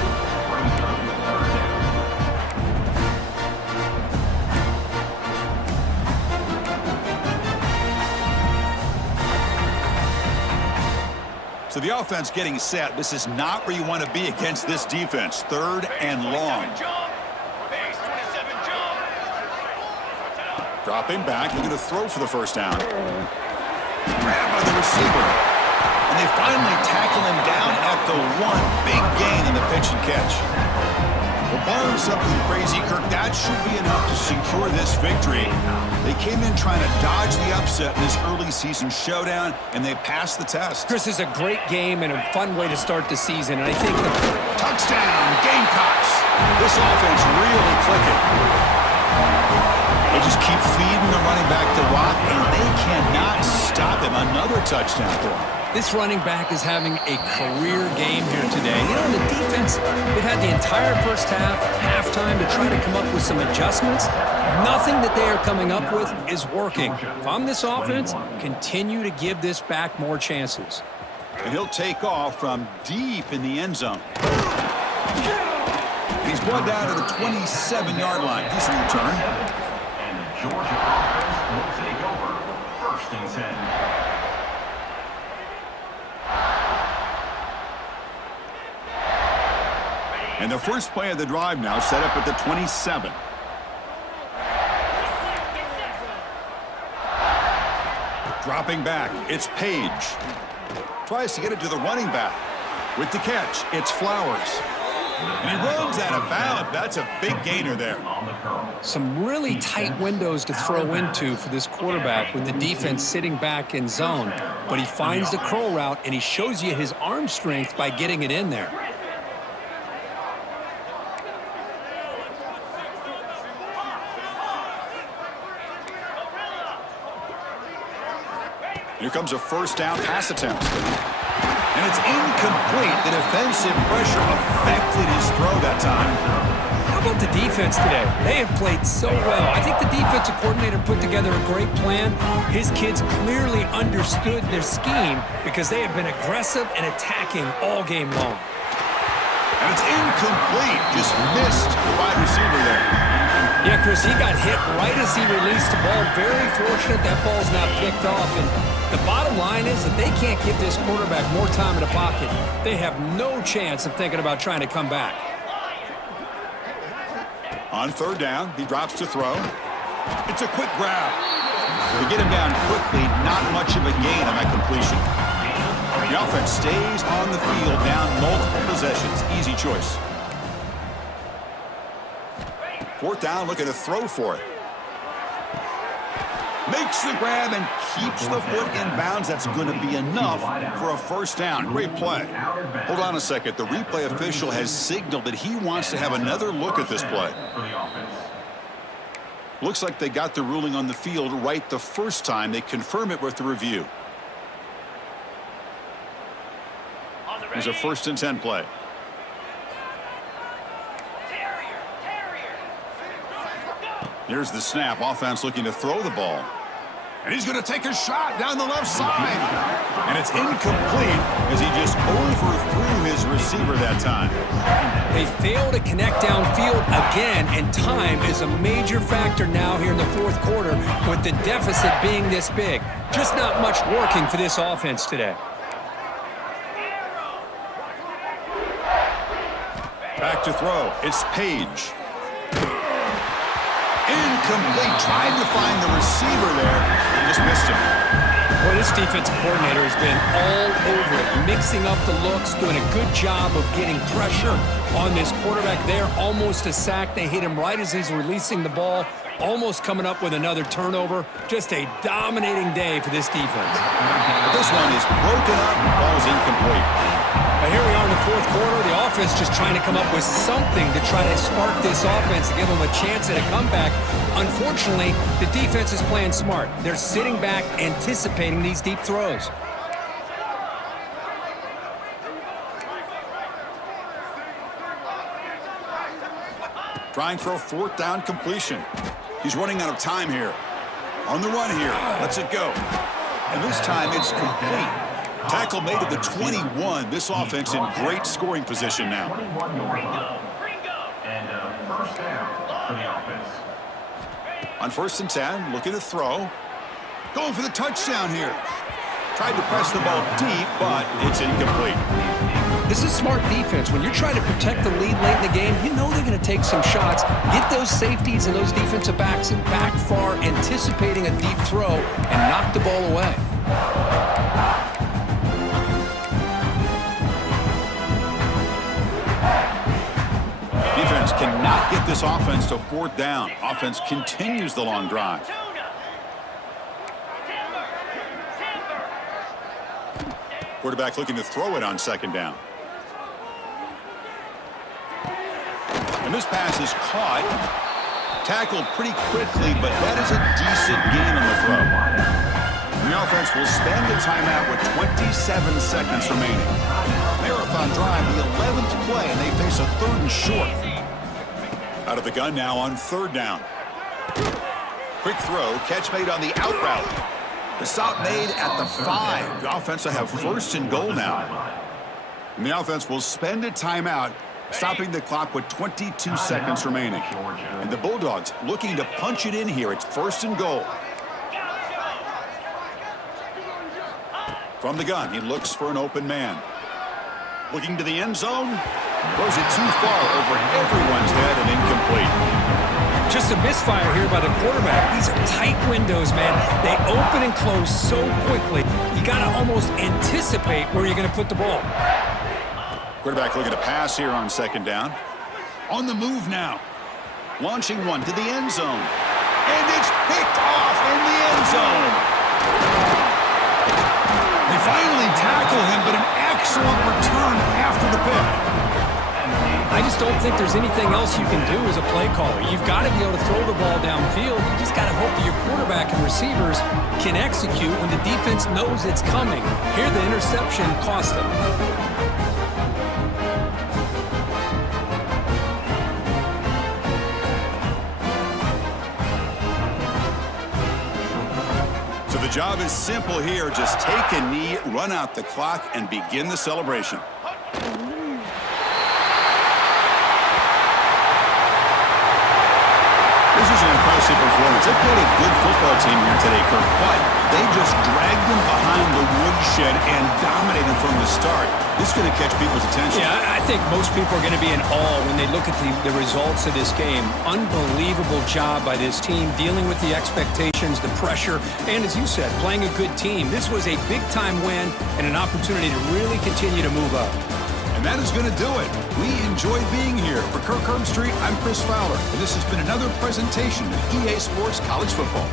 So the offense getting set. This is not where you want to be against this defense. 3rd and long. Dropping back, looking to throw for the first down. Grabbed by the receiver. And they finally tackle him down at the 1. Big gain in the pitch and catch. Well, barring something crazy, Kirk, that should be enough to secure this victory. They came in trying to dodge the upset in this early season showdown, and they passed the test. Chris, is a great game and a fun way to start the season, and I think the touchdown, Gamecocks. This offense really clicking. They just keep feeding the running back the rock, and they cannot stop him. Another touchdown for him. This running back is having a career game here today. You know, the defense, they've had the entire first half, halftime to try to come up with some adjustments. Nothing that they are coming up with is working. If I'm this offense, continue to give this back more chances. And he'll take off from deep in the end zone. He's brought down to the 27-yard line. Decent return. And the Georgia offense will take over 1st and 10. And the first play of the drive now set up at the 27. Dropping back, it's Page. Tries to get it to the running back. With the catch, it's Flowers. And he runs out of bounds. That's a big gainer there. Some really tight windows to throw into for this quarterback with the defense sitting back in zone. But he finds the curl route, and he shows you his arm strength by getting it in there. Here comes a first down pass attempt. And it's incomplete. The defensive pressure affected his throw that time. How about the defense today? They have played so well. I think the defensive coordinator put together a great plan. His kids clearly understood their scheme because they have been aggressive and attacking all game long. And it's incomplete. Just missed the wide receiver there. Yeah, Chris, he got hit right as he released the ball. Very fortunate that ball's now picked off. And the bottom line is that they can't give this quarterback more time in the pocket. They have no chance of thinking about trying to come back. On third down, he drops to throw. It's a quick grab. To get him down quickly, not much of a gain on that completion. The offense stays on the field, down multiple possessions. Easy choice. Fourth down, looking to throw for it. Makes the grab and keeps the foot in bounds. That's going to be enough for a first down. Great play. Hold on a second. The replay official has signaled that he wants to have another look at this play. Looks like they got the ruling on the field right the first time. They confirm it with the review. There's a 1st and 10 play. Here's the snap. Offense looking to throw the ball. And he's going to take a shot down the left side. And it's incomplete as he just overthrew his receiver that time. They fail to connect downfield again, and time is a major factor now here in the 4th quarter with the deficit being this big. Just not much working for this offense today. Back to throw. It's Page. Incomplete. Tried to find the receiver there and just missed him. Boy, this defensive coordinator has been all over it, mixing up the looks, doing a good job of getting pressure on this quarterback there. Almost a sack. They hit him right as he's releasing the ball, almost coming up with another turnover. Just a dominating day for this defense. This one is broken up and falls incomplete. But here we are in the 4th quarter. The offense just trying to come up with something to try to spark this offense to give them a chance at a comeback. Unfortunately, the defense is playing smart. They're sitting back, anticipating these deep throws. Trying for a 4th down completion. He's running out of time here. On the run here. Lets it go. And this time it's complete. Tackle made at the 21. This offense in great scoring position now. 21 and first down for the offense. On 1st and 10, looking to throw. Going for the touchdown here. Tried to press the ball deep, but it's incomplete. This is smart defense. When you're trying to protect the lead late in the game, you know they're going to take some shots. Get those safeties and those defensive backs back far, anticipating a deep throw, and knock the ball away. Defense cannot get this offense to 4th down. Offense continues the long drive. Quarterback looking to throw it on 2nd down. And this pass is caught. Tackled pretty quickly, but that is a decent gain on the throw. And the offense will spend the timeout with 27 seconds remaining. Marathon drive, the 11th play, and they face a 3rd and short. Out of the gun now on 3rd down. Quick throw, catch made on the out route. The stop made at the 5. The offense will have 1st and goal now. And the offense will spend a timeout, stopping the clock with 22 seconds remaining. And the Bulldogs looking to punch it in here. It's 1st and goal. From the gun, he looks for an open man. Looking to the end zone. Throws it too far over everyone's head and incomplete. Just a misfire here by the quarterback. These are tight windows, man. They open and close so quickly. You got to almost anticipate where you're going to put the ball. Quarterback looking to pass here on 2nd down. On the move now. Launching one to the end zone. And it's picked off in the end zone. They finally tackle him, but an excellent return after the pick. I just don't think there's anything else you can do as a play caller. You've got to be able to throw the ball downfield. You just got to hope that your quarterback and receivers can execute when the defense knows it's coming. Here, the interception cost them. So the job is simple here. Just take a knee, run out the clock, and begin the celebration. was an impressive performance. They played a good football team here today, Kirk, but they just dragged them behind the woodshed and dominated from the start. This is going to catch people's attention. Yeah, I think most people are going to be in awe when they look at the results of this game. Unbelievable job by this team, dealing with the expectations, the pressure, and as you said, playing a good team. This was a big-time win and an opportunity to really continue to move up. And that is going to do it. We enjoyed being here. For Kirk Herbstreit, I'm Chris Fowler, and this has been another presentation of EA Sports College Football.